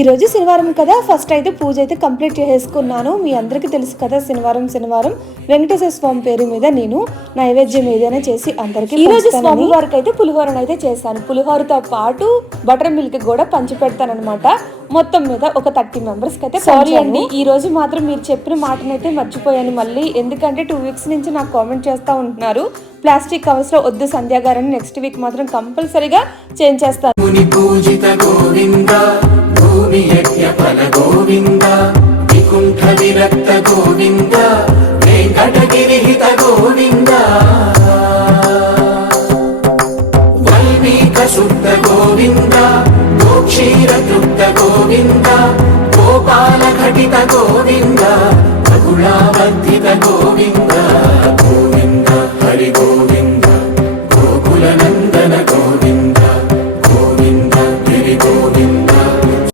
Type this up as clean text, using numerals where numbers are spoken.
ఈ రోజు శనివారం కదా, ఫస్ట్ అయితే పూజ అయితే కంప్లీట్ చేసేసుకున్నాను. మీ అందరికీ తెలుసు కదా, శనివారం వెంకటేశ్వర స్వామి పేరు మీద నేను నైవేద్యం ఏదైనా చేసి అందరికి ఈ రోజు స్వామి వారికి అయితే పులిహోరను అయితే చేశాను. పులిహోరతో పాటు బటర్ మిల్క్ కూడా పంచి పెడతాను అనమాట. మొత్తం మీద ఒక 30 మెంబర్స్ కి అయితే. సారీ అండి, ఈ రోజు మాత్రం మీరు చెప్పిన మాటనైతే మర్చిపోయాను మళ్ళీ. ఎందుకంటే 2 వీక్స్ నుంచి నాకు కామెంట్ చేస్తూ ఉంటున్నారు ప్లాస్టిక్ కవర్స్ లో వద్దు సంధ్యా గారని. నెక్స్ట్ వీక్ మాత్రం కంపల్సరీగా చేంజ్ చేస్తాను. గోవింద వికుంఠ విరక్త గోవింద వెంకటగిరిహిత గోవింద వల్మీక శుద్ధ గోవింద గోక్షీర తృప్త గోవింద గోపాల ఘటిత గోవింద బహుళావ